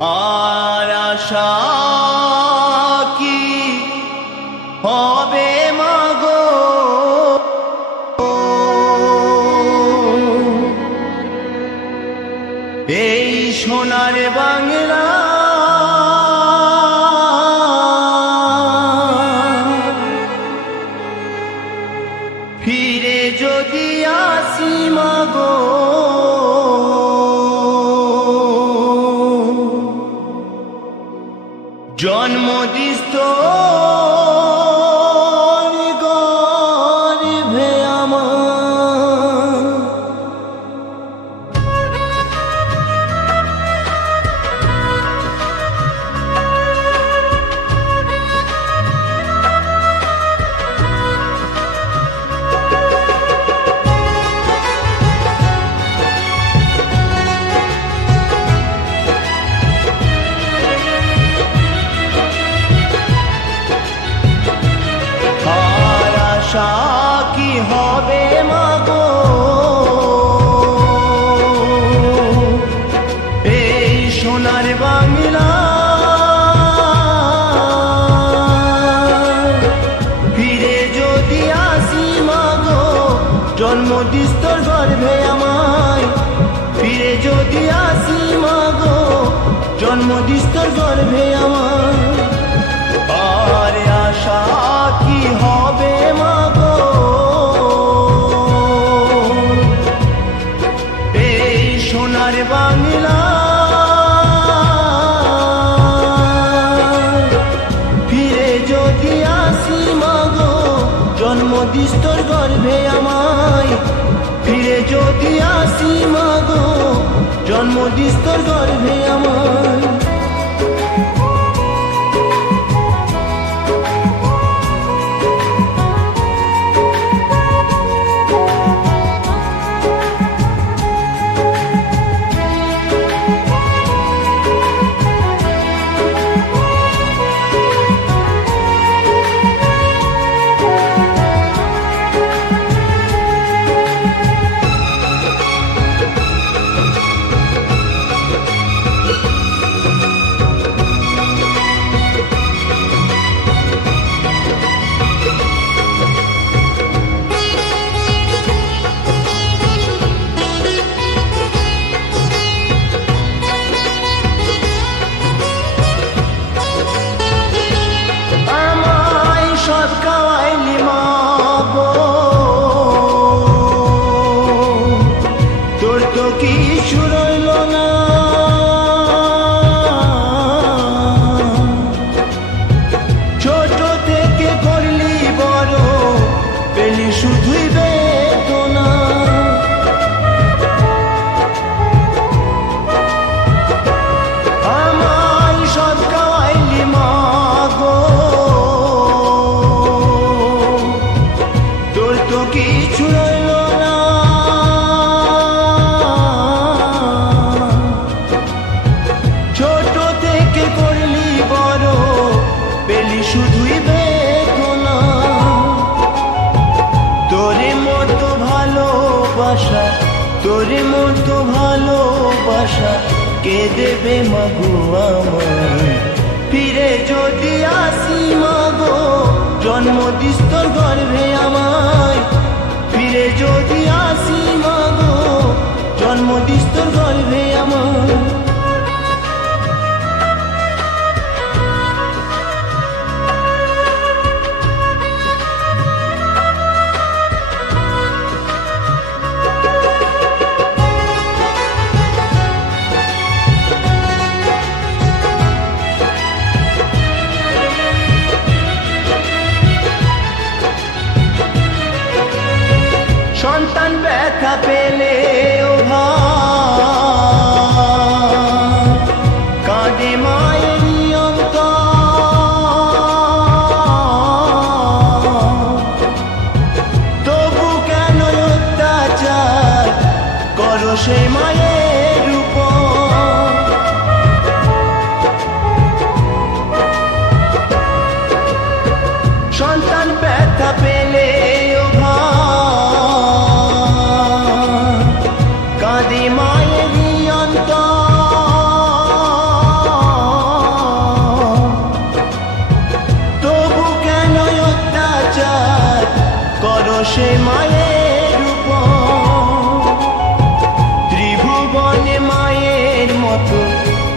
আর আশা কি হবে মাগো, এই সোনার বাংলা ফিরে যদি আসি মাগো, জন্মদিষ্ট গর্ভে আমার, কি হবে মাগো, এই সোনার বাংলা ফিরে যদি আসি মাগো, জন্মদিষ্টর গর্ভে আমায় ফিরে যদি আসি মাগো, জন্মদিষ্টর গর্ভে আমায়। আর আশা কি হবে মাগো, এই সোনার বাংলা ফিরে যদি আসি মাগো, জন্মদিষ্টর গর্ভে আমায় ফিরে যদি আসি মাগো, জন্মদিষ্টর গর্ভে আমায়। কিছু রইল না, ছোট থেকে করলি বড়, পেলি শুধুই বেদনা। আমায় সব খাওয়াইলি মাগো, তোর তো কিছু রইল না, শুধুই বেদনা। তোরে মতো ভালোবাসা, তোরে মতো ভালোবাসা কে দেবে মাগো আমায়, ফিরে যদি আসি মাগো, জন্মদিষ্টর গর্ভে আমায় ফিরে যদি আসি মাগো, জন্মদিষ্টর গর্ভে আমায়। সন্তান ব্যথা পেলে ও ভাই, মতো,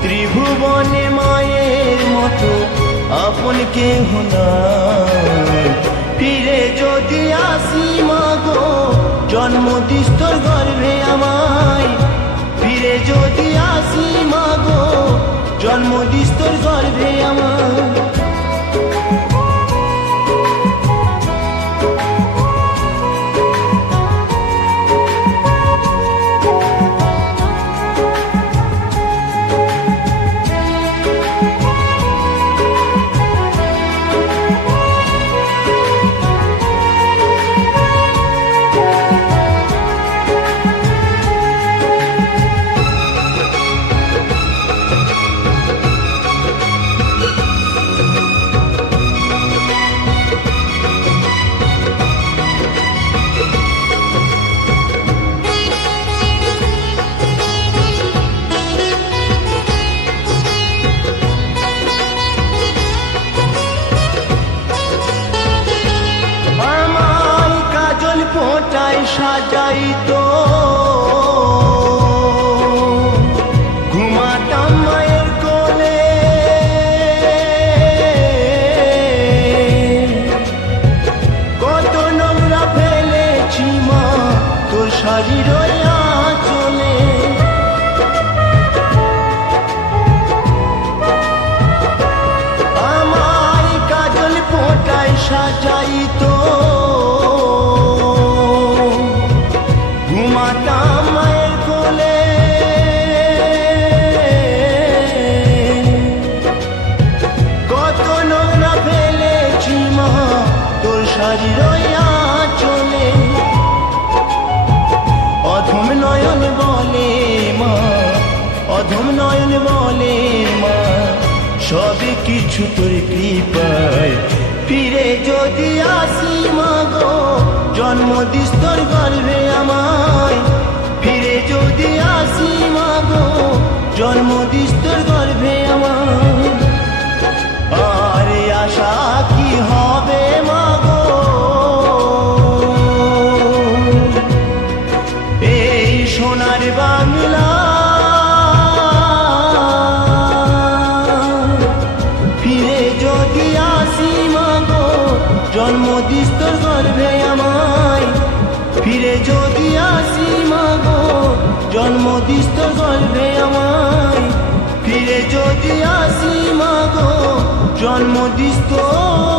ত্রিভুবনে মায়ের মতো আপন কেহ নাই। ফিরে যদি আসি মাগো, জন্ম দিস তোর গর্ভে আমায়। ফিরে যদি আসি মাগো, জন্ম দিস তোর গর্ভে আমায়। ফোঁটায় সাজাইতো, ঘুমাতাম মায়ের কোলে। কত নোংরা ফেলেছি মা তোর শাড়ির আঁচলে। আমায় কাজল ফোঁটায় সাজাইতো, ঘুমাতাম মায়ের কোলে। কত নোংরা ফেলেছি মা তোর শাড়ির আঁচলে। অধম নয়ন বলে মা, অধম নয়ন বলে মা, সবই কিছু তোর কৃপায়। ফিরে যদি আসি মাগো, জন্ম দিস তোর গর্ভে আমায়। ফিরে যদি আসি মাগো, জন্ম দিস তোর গর্ভে আমায়। আর আশা কি হবে মাগো, এই সোনার বাংলা। ফিরে যদি আসি মাগো, জন্ম দিস তোর গর্ভে আমায়। ফিরে যদি আসি মাগো, জন্ম দিস তোর গর্ভে আমায়। ফিরে যদি আসি মাগো, জন্ম দিস তোর